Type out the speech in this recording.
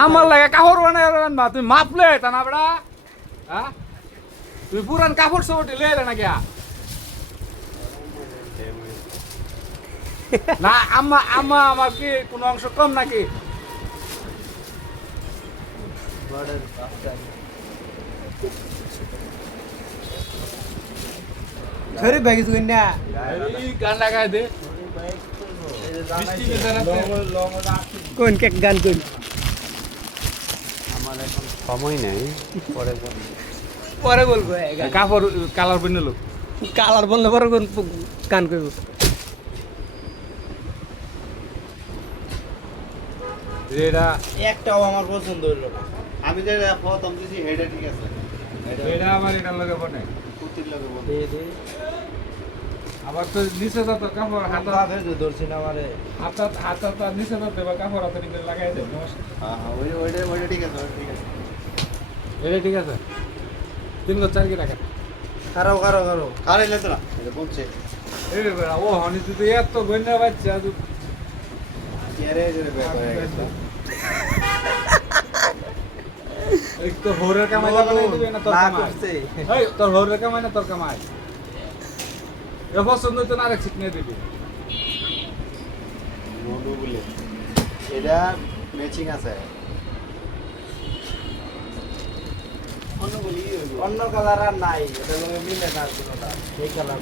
আমার লাগে কাপড় বানাই না তুমি মাপলে তা না বেড়া হ্যাঁ তুই পুরান কাপড় সবটি লয়ে এলে না গিয়া না আম্মা আম্মা আমার কি কোনো অংশ কম নাকি সরি ব্যাগ তুই না এই গান লাগাই দে কোন কেক গান কোন আমার এখন সময় নেই পরে পরে বলবো কাপড় কালার বনে লোক কালার বললে পরে কোন গান করবো এটা একটাও আমার পছন্দ হইলো না আমি যে প্রথম দিছি হেডে ঠিক আছে এটা আমার এটার লগে বনে কুতির লাগে বল আবার তো নিচে তো কাপড় হাতা হাতে ধরছি না আমারে হাতা হাতা তো নিচে তো দেবা কাপড় হাতে নিচে লাগাই দে হ্যাঁ হ্যাঁ ওইটা ঠিক আছে ঠিক আছে এটা ঠিক আছে 3 গো 4 কি টাকা কারো খারাইলে তো না এটা বলছে এই বেড়া ও হনি তুই তো এত গন্যা বাচ্চা তুই চেয়ারে যে ব্যাগ হয়ে গেছে এক তো হোরের কামাই বানাই দিবে না তোর না কামাই করছে এই তোর হোরের কামাই না তোর কামাই এ পছন্দ তো না রাখছিস নিয়ে দিবি মনু বলে এটা ম্যাচিং আছে অন্য কালার আর নাই এটা লগে মিলে না কোনটা এই কালার